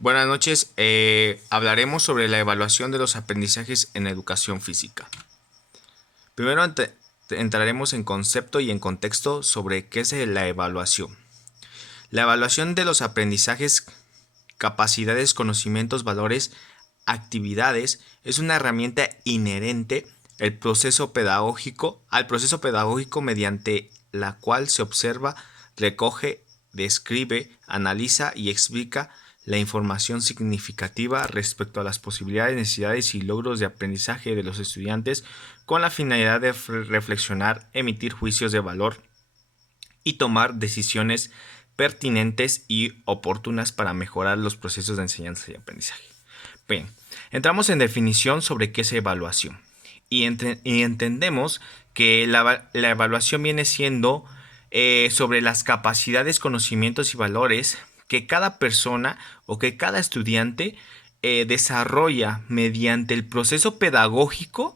Buenas noches. Hablaremos sobre la evaluación de los aprendizajes en educación física. Primero entraremos en concepto y en contexto sobre qué es la evaluación. La evaluación de los aprendizajes, capacidades, conocimientos, valores, actividades es una herramienta inherente al proceso pedagógico mediante la cual se observa, recoge, describe, analiza y explica la información significativa respecto a las posibilidades, necesidades y logros de aprendizaje de los estudiantes con la finalidad de reflexionar, emitir juicios de valor y tomar decisiones pertinentes y oportunas para mejorar los procesos de enseñanza y aprendizaje. Bien, entramos en definición sobre qué es evaluación y entendemos que la evaluación viene siendo sobre las capacidades, conocimientos y valores que cada persona o que cada estudiante desarrolla mediante el proceso pedagógico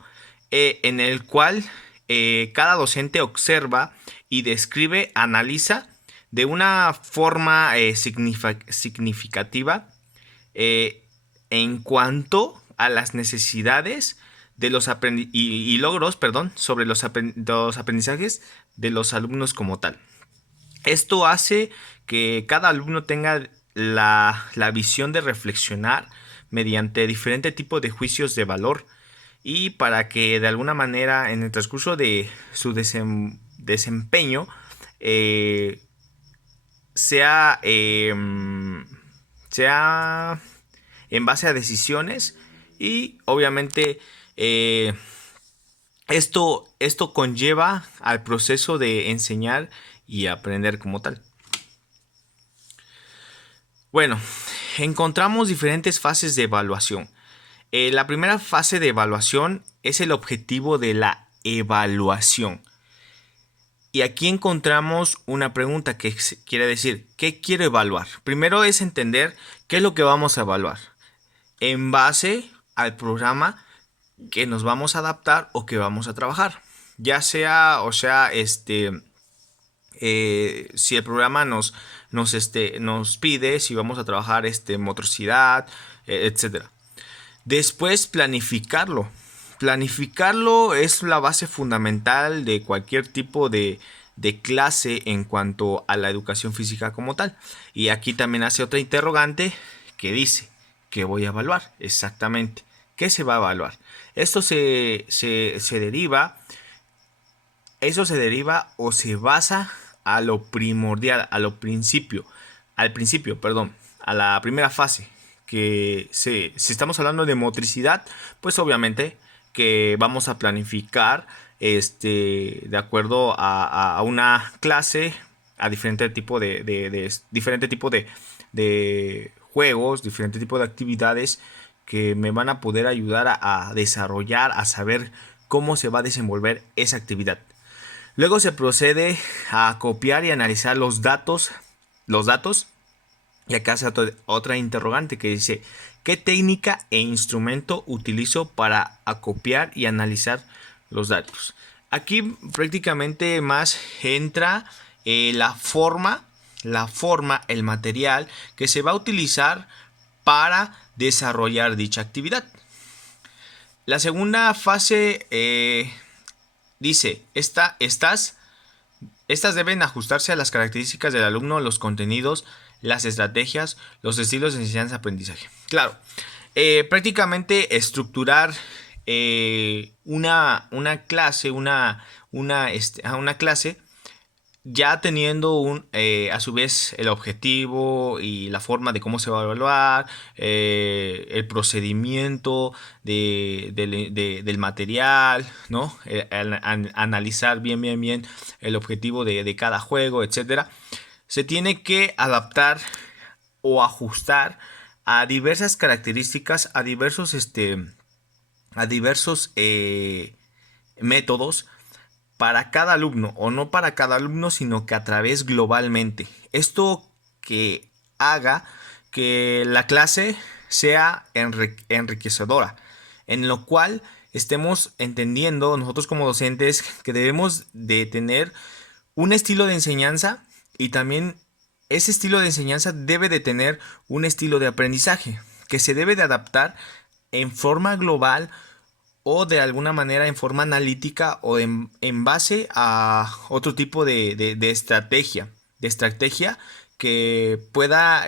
en el cual cada docente observa y describe, analiza de una forma significativa en cuanto a las necesidades de los y logros, sobre los aprendizajes de los alumnos como tal. Esto hace que cada alumno tenga la visión de reflexionar mediante diferente tipo de juicios de valor y para que de alguna manera en el transcurso de su desempeño eh, sea, sea en base a decisiones y obviamente esto conlleva al proceso de enseñar y aprender como tal. Bueno, encontramos diferentes fases de evaluación. La primera fase de evaluación es el objetivo de la evaluación. Y aquí encontramos una pregunta que quiere decir, ¿qué quiero evaluar? Primero es entender qué es lo que vamos a evaluar en base al programa que nos vamos a adaptar o que vamos a trabajar. Ya sea, si el programa nos pide si vamos a trabajar motricidad, etcétera. Después planificarlo. Planificarlo es la base fundamental de cualquier tipo de clase en cuanto a la educación física como tal. Y aquí también hace otra interrogante que dice, ¿qué voy a evaluar? Exactamente. ¿Qué se va a evaluar? Esto se deriva, eso se deriva o se basa a lo primordial, al principio, perdón, a la primera fase, que si estamos hablando de motricidad, pues obviamente que vamos a planificar de acuerdo a una clase, a diferente tipo diferente tipo de juegos, diferente tipo de actividades que me van a poder ayudar a desarrollar, a saber cómo se va a desenvolver esa actividad. Luego se procede a copiar y analizar los datos. Y acá se otra interrogante que dice, ¿qué técnica e instrumento utilizo para acopiar y analizar los datos? Aquí prácticamente más entra la forma, el material que se va a utilizar para desarrollar dicha actividad. La segunda fase dice, estas deben ajustarse a las características del alumno, los contenidos, las estrategias, los estilos de enseñanza-aprendizaje. Claro, prácticamente estructurar una clase, una clase ya teniendo a su vez el objetivo y la forma de cómo se va a evaluar, el procedimiento del material, ¿no? Analizar bien el objetivo de cada juego, etcétera. Se tiene que adaptar o ajustar a diversas características, a diversos métodos para cada alumno, o no para cada alumno, sino que a través globalmente. Esto que haga que la clase sea enriquecedora, en lo cual estemos entendiendo nosotros como docentes que debemos de tener un estilo de enseñanza y también ese estilo de enseñanza debe de tener un estilo de aprendizaje que se debe de adaptar en forma global o de alguna manera en forma analítica o en base a otro tipo de estrategia que pueda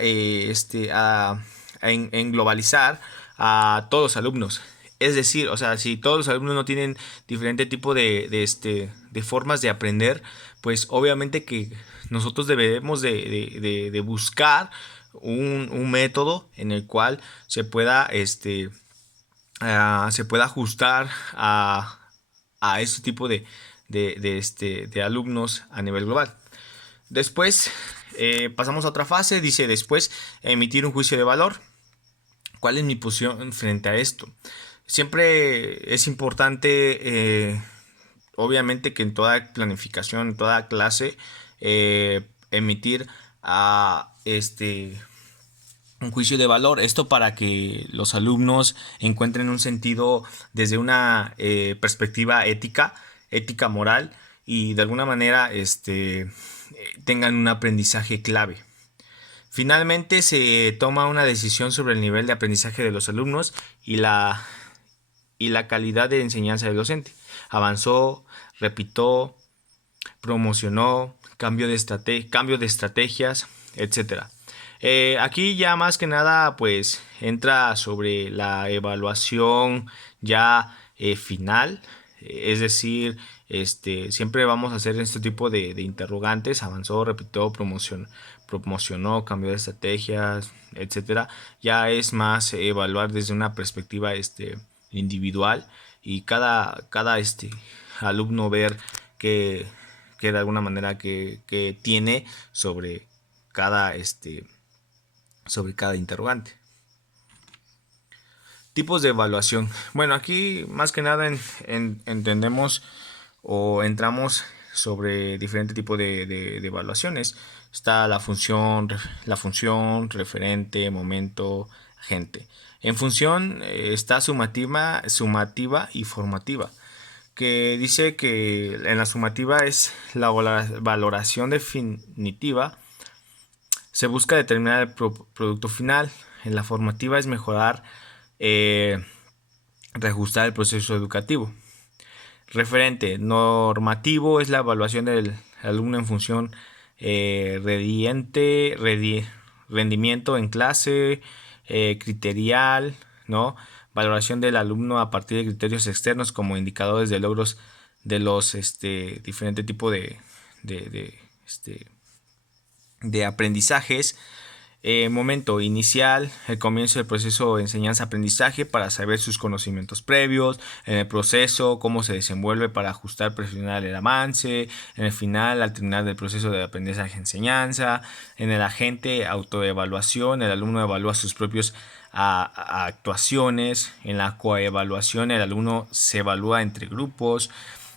englobalizar a todos los alumnos. Es decir, o sea, si todos los alumnos no tienen diferente tipo de formas de aprender, pues obviamente que nosotros debemos de buscar un método en el cual se pueda ajustar a ese tipo de alumnos a nivel global. Después pasamos a otra fase, dice después emitir un juicio de valor. ¿Cuál es mi posición frente a esto? Siempre es importante, obviamente que en toda planificación, en toda clase, emitir a un juicio de valor. Esto para que los alumnos encuentren un sentido desde una perspectiva ética moral y de alguna manera tengan un aprendizaje clave. Finalmente se toma una decisión sobre el nivel de aprendizaje de los alumnos y la calidad de enseñanza del docente. Avanzó, repitió, promocionó, cambio de estrategias, etcétera. Aquí ya más que nada pues entra sobre la evaluación ya final, es decir, siempre vamos a hacer este tipo de interrogantes: avanzó, repitió, promocionó, cambió de estrategias, etcétera. Ya es más evaluar desde una perspectiva individual y cada alumno ver que, que de alguna manera que tiene cada sobre cada interrogante. Tipos de evaluación. Bueno, aquí más que nada entendemos o entramos sobre diferentes tipos de evaluaciones. Está la función, referente, momento, agente. En función está sumativa y formativa, que dice que en la sumativa es la valoración definitiva. Se busca determinar el producto final. En la formativa es mejorar, reajustar el proceso educativo. Referente normativo es la evaluación del alumno en función rendimiento en clase, criterial, ¿no? Valoración del alumno a partir de criterios externos como indicadores de logros de los diferentes tipos de aprendizajes. Momento inicial, el comienzo del proceso de enseñanza-aprendizaje para saber sus conocimientos previos, en el proceso, cómo se desenvuelve para ajustar, presionar el avance, en el final, al terminar del proceso de aprendizaje-enseñanza, en el agente, autoevaluación, el alumno evalúa sus propios actuaciones, en la coevaluación, el alumno se evalúa entre grupos,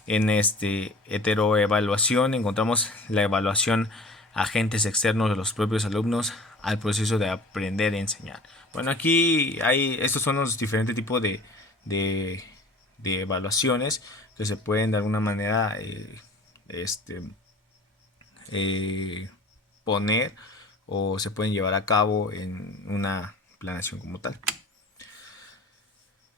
en heteroevaluación encontramos la evaluación agentes externos de los propios alumnos al proceso de aprender y enseñar. Bueno, aquí estos son los diferentes tipos de, de evaluaciones que se pueden de alguna manera poner o se pueden llevar a cabo en una planeación como tal.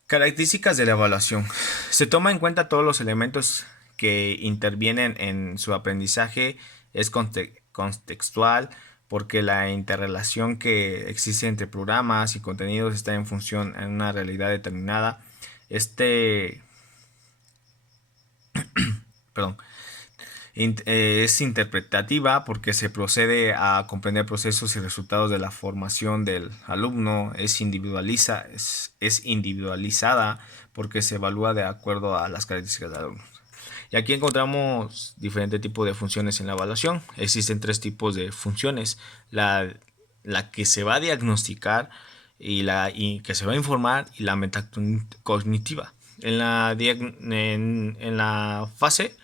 Características de la evaluación. Se toma en cuenta todos los elementos que intervienen en su aprendizaje. Es contextual porque la interrelación que existe entre programas y contenidos está en función en una realidad determinada. Perdón. Es interpretativa porque se procede a comprender procesos y resultados de la formación del alumno. Es individualizada porque se evalúa de acuerdo a las características del alumno. Y aquí encontramos diferentes tipos de funciones en la evaluación. Existen tres tipos de funciones: la que se va a diagnosticar y que se va a informar, y la metacognitiva. En la fase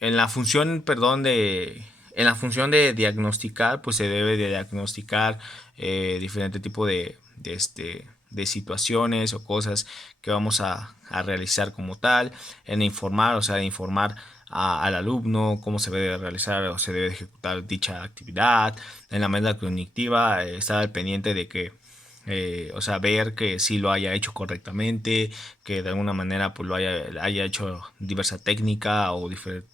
en la función, en la función de diagnosticar, pues se debe de diagnosticar diferente tipo de situaciones o cosas que vamos a realizar como tal. En informar, o sea, informar al alumno, cómo se debe realizar o se debe ejecutar dicha actividad. En la meta cognitiva, estar al pendiente de que, o sea, ver que sí lo haya hecho correctamente, que de alguna manera pues lo haya hecho diversa técnica o diferente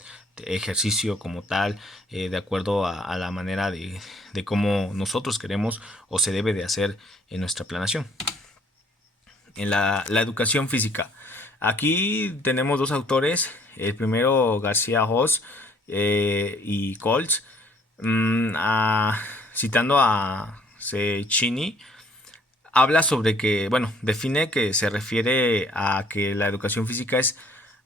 ejercicio como tal, de acuerdo a la manera de cómo nosotros queremos o se debe de hacer en nuestra planeación. En la educación física. Aquí tenemos dos autores, el primero García Hoss y Colts, citando a Cecchini, habla sobre que, bueno, define que se refiere a que la educación física es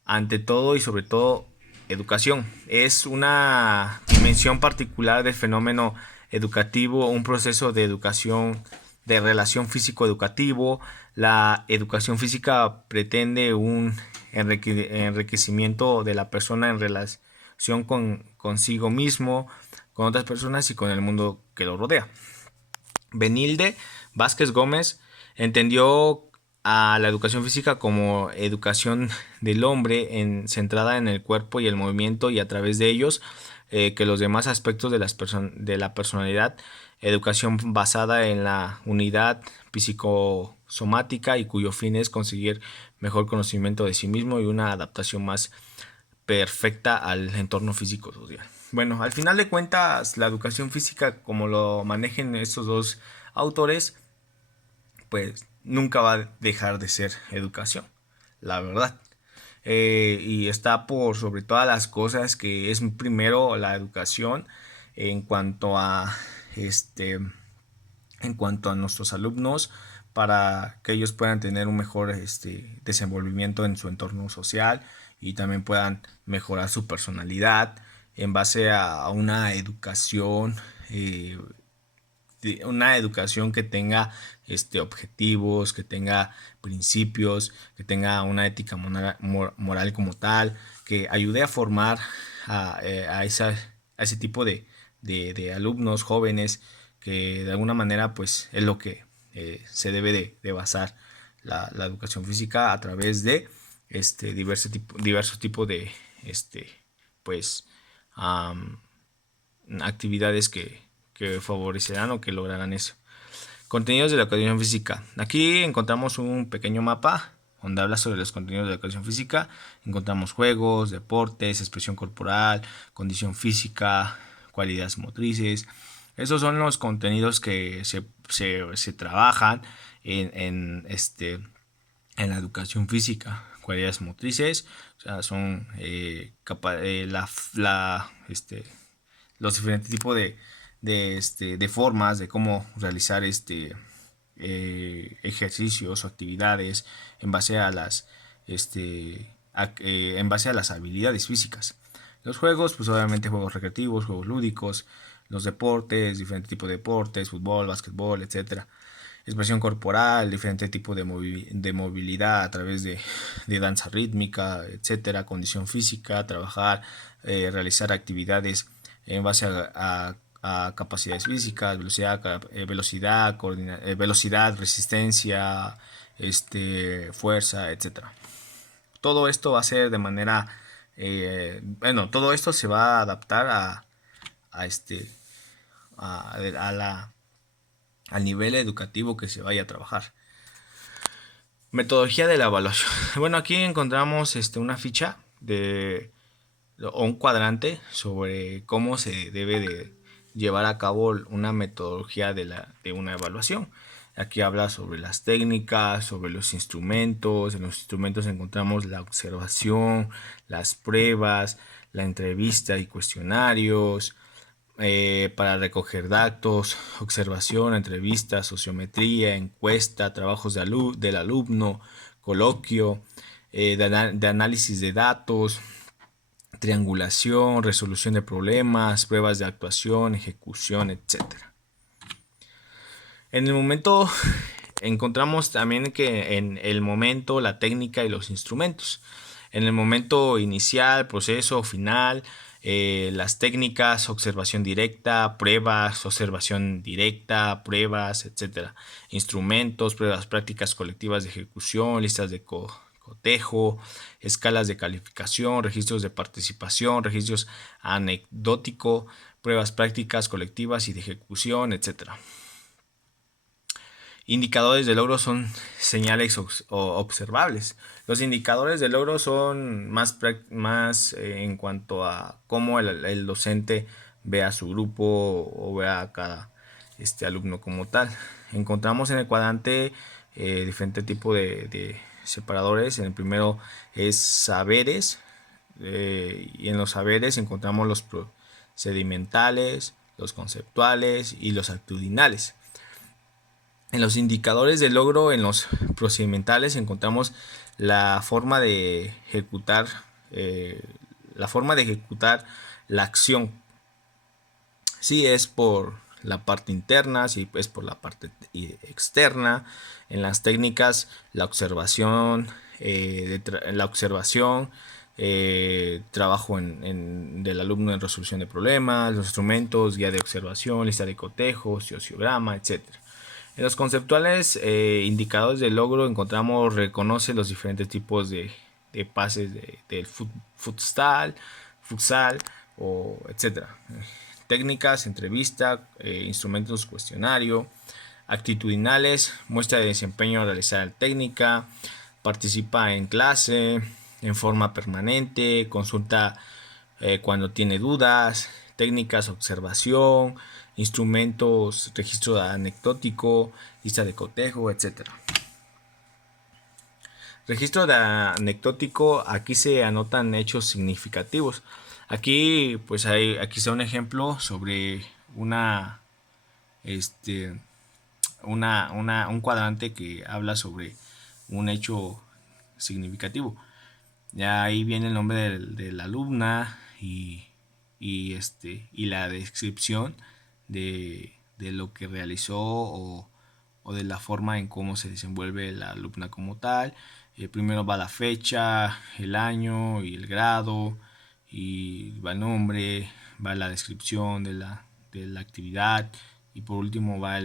ante todo y sobre todo educación. Es una dimensión particular del fenómeno educativo, un proceso de educación, de relación físico-educativo. La educación física pretende un enriquecimiento de la persona en relación consigo mismo, con otras personas y con el mundo que lo rodea. Benilde Vázquez Gómez entendió a la educación física como educación del hombre centrada en el cuerpo y el movimiento y a través de ellos que los demás aspectos de la personalidad, educación basada en la unidad psicosomática y cuyo fin es conseguir mejor conocimiento de sí mismo y una adaptación más perfecta al entorno físico social. Bueno, al final de cuentas, la educación física, como lo manejen estos dos autores, pues nunca va a dejar de ser educación, la verdad. Y está por sobre todas las cosas que es primero la educación en cuanto a en cuanto a nuestros alumnos para que ellos puedan tener un mejor desenvolvimiento en su entorno social y también puedan mejorar su personalidad en base a eh, una educación que tenga objetivos, que tenga principios, que tenga una ética moral como tal, que ayude a formar a ese tipo de alumnos jóvenes que de alguna manera pues es lo que se debe de basar la educación física a través de diversos tipos de pues um, actividades que favorecerán o que lograrán eso. Contenidos de la educación física. Aquí encontramos un pequeño mapa donde habla sobre los contenidos de la educación física. Encontramos juegos, deportes, expresión corporal, condición física, cualidades motrices. Esos son los contenidos que se trabajan en la educación física. Cualidades motrices, o sea, son los diferentes tipos de formas de cómo realizar ejercicios o actividades en base a en base a las habilidades físicas. Los juegos, pues obviamente juegos recreativos, juegos lúdicos, los deportes, diferentes tipos de deportes, fútbol, básquetbol, etcétera. Expresión corporal, diferente tipo de movilidad a través de danza rítmica, etcétera, condición física, trabajar, realizar actividades en base a capacidades físicas, velocidad, resistencia, fuerza, etcétera. Todo esto va a ser de manera, bueno, todo esto se va a adaptar a a la al nivel educativo que se vaya a trabajar. Metodología de la evaluación. Bueno, aquí encontramos una ficha o un cuadrante sobre cómo se debe de llevar a cabo una metodología de una evaluación. Aquí habla sobre las técnicas, sobre los instrumentos. En los instrumentos encontramos la observación, las pruebas, la entrevista y cuestionarios, para recoger datos, observación, entrevista, sociometría, encuesta, trabajos del alumno, coloquio, de análisis de datos, triangulación, resolución de problemas, pruebas de actuación, ejecución, etcétera. En el momento encontramos también que en el momento, la técnica y los instrumentos. En el momento inicial, proceso, final, las técnicas, observación directa, pruebas, observación directa, pruebas, etcétera. Instrumentos, pruebas prácticas colectivas de ejecución, listas de cotejo, escalas de calificación, registros de participación, registros anecdótico, pruebas prácticas colectivas y de ejecución, etcétera. Indicadores de logro son señales observables. Los indicadores de logro son más en cuanto a cómo el docente ve a su grupo o ve a cada alumno como tal. Encontramos en el cuadrante diferentes tipos de separadores. En el primero es saberes, y en los saberes encontramos los procedimentales, los conceptuales y los actitudinales. En los indicadores de logro, en los procedimentales, encontramos la forma de ejecutar, la acción. Si es por la parte interna, si es por la parte externa. En las técnicas, la observación, trabajo del alumno en resolución de problemas, los instrumentos, guía de observación, lista de cotejo, sociograma, etc. En los conceptuales, indicadores de logro, reconoce los diferentes tipos de pases del futsal, o etcétera. Técnicas, entrevista, instrumentos, cuestionario. Actitudinales, muestra de desempeño a realizar técnica, participa en clase en forma permanente, consulta cuando tiene dudas. Técnicas, observación, instrumentos, registro anecdótico, lista de cotejo, etcétera. Registro de anecdótico, aquí se anotan hechos significativos. Aquí está un ejemplo sobre un cuadrante que habla sobre un hecho significativo. Ya ahí viene el nombre de la alumna y la descripción de lo que realizó o de la forma en cómo se desenvuelve la alumna como tal. Primero va la fecha, el año y el grado, y va el nombre, va la descripción de la actividad, y por último va